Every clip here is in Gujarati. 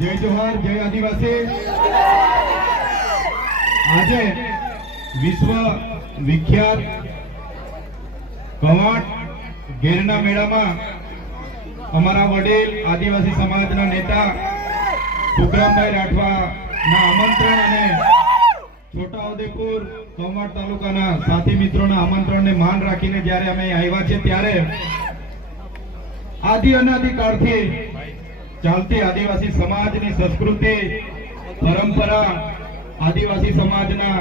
જય જોહાર જય આદિવાસી આજે વિશ્વ વિખ્યાત કવાટ ગેરના મેળામાં અમારા વડીલ આદિવાસી સમાજના નેતા સુખરામભાઈ રાઠવાના આમંત્રણ અને છોટાઉદેપુર કવાટ તાલુકાના સાથી મિત્રોના આમંત્રણને માન રાખીને જ્યારે અમે આવ્યા છે ત્યારે આદિ અનાદિ કાળથી ચાલતી આદિવાસી સમાજની સંસ્કૃતિ પરંપરા આદિવાસી સમાજના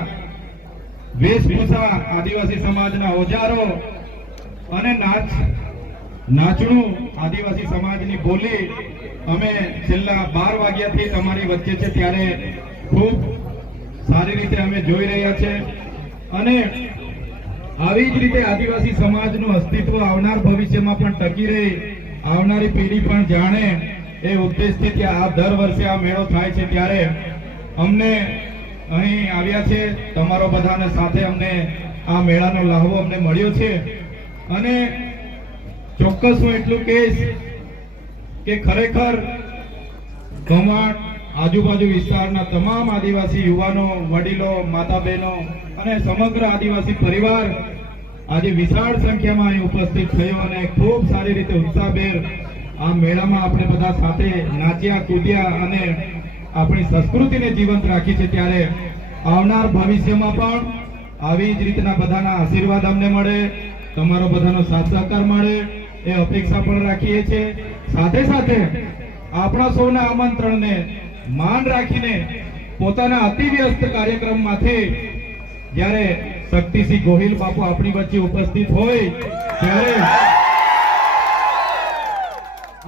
વેશભૂષા આદિવાસી સમાજના ઓજારો અને નાચ નાચણું આદિવાસી સમાજની બોલી અમે છેલ્લા બાર વાગ્યાથી તમારી વચ્ચે છે ત્યારે ખૂબ સારી રીતે અમે જોઈ રહ્યા છે અને આવી જ રીતે આદિવાસી સમાજનું અસ્તિત્વ આવનાર ભવિષ્યમાં પણ ટકી રહી આવનારી પેઢી પણ જાણે એ ઉદ્દેશથી કે આ દર વર્ષે આ મેળો થાય છે ત્યારે અમને અહીં આવ્યા છે તમારો બધાને સાથે અમને આ મેળાનો લાહવો અમને મળ્યો છે અને ચોક્કસ હું એટલું કહીશ કે ખરેખર ઘમાટ આજુબાજુ વિસ્તારના તમામ આદિવાસી યુવાનો વડીલો માતા બહેનો અને સમગ્ર આદિવાસી પરિવાર આજે વિશાળ સંખ્યામાં અહીં ઉપસ્થિત થયો અને ખૂબ સારી રીતે ઉત્સાહભેર આ મેળામાં આપણે બધા સાથે નાચ્યા કૂદ્યા અને આપણી સંસ્કૃતિને જીવંત રાખી છે ત્યારે આવનાર ભવિષ્યમાં પણ આવી જ રીતના બધાના આશીર્વાદ અમને મળે તમારો બધાનો સાથ સહકાર મળે એ અપેક્ષા પણ રાખીએ છીએ સાથે સાથે આપણા સૌના આમંત્રણને માન રાખીને પોતાના અતિ વ્યસ્ત કાર્યક્રમમાંથી જ્યારે શક્તિસિંહ ગોહિલ બાપુ આપણી વચ્ચે ઉપસ્થિત હોય ત્યારે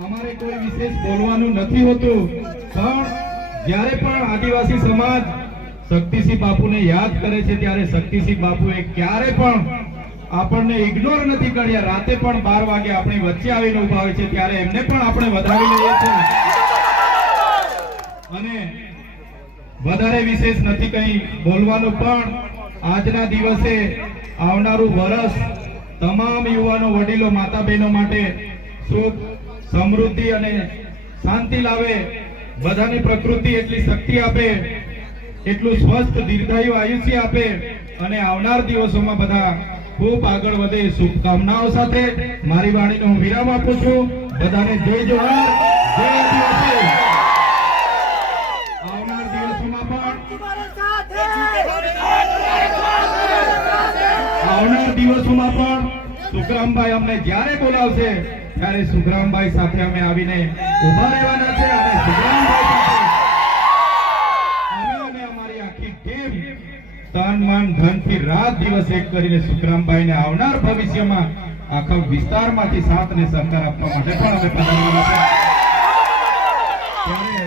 અમારે કોઈ વિશેષ બોલવાનું નથી હોતું પણ જ્યારે પણ આદિવાસી સમાજ શક્તિસિંહ બાપુને યાદ કરે છે ત્યારે શક્તિસિંહ બાપુએ ક્યારે પણ આપણને ઇગ્નોર નથી કર્યા રાતે પણ બાર વાગે આપણી વચ્ચે આવીને ઉભા હોય છે ત્યારે એમને પણ આપણે વધાવી લઈએ છીએ અને વધારે વિશેષ નથી કંઈ બોલવાનું પણ આજના દિવસે આવનારું વરસ તમામ યુવાનો વડીલો માતા બહેનો માટે શુભ સમૃદ્ધિ અને શાંતિ લાવે બધાની પ્રકૃતિ એટલી શક્તિ આપે એટલું સ્વસ્થ દીર્ઘાયુ આયુષ્ય આપે અને આવનાર દિવસોમાં બધા ખૂબ આગળ વધે શુભકામનાઓ સાથે મારી વાણીનો હું વિરામ આપું છું બધાને જય જોહાર જય આદિવાસી આવનાર દિવસોમાં પણ આવનાર દિવસોમાં પણ સુખરામભાઈ અમને જ્યારે બોલાવશે ત્યારે સુખરામભાઈ સાથે અમે આવીને ઉભા રહેવાના છે અને સુખરામભાઈ અમે અમારી આખી ટીમ તન મન ધન થી રાત દિવસ એક કરીને સુખરામભાઈને આવનાર ભવિષ્યમાં આખા વિસ્તારમાંથી સાથ ને સહકાર આપવા માટે પણ અમે પધારેલા છે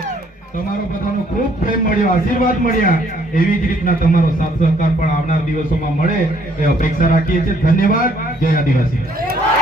તમારો બધાનો ખૂબ પ્રેમ મળ્યો આશીર્વાદ મળ્યા એવી જ રીતના તમારો સાથ સહકાર દિવસોમાં મળે એ અપેક્ષા રાખીએ છીએ ધન્યવાદ જય આદિવાસી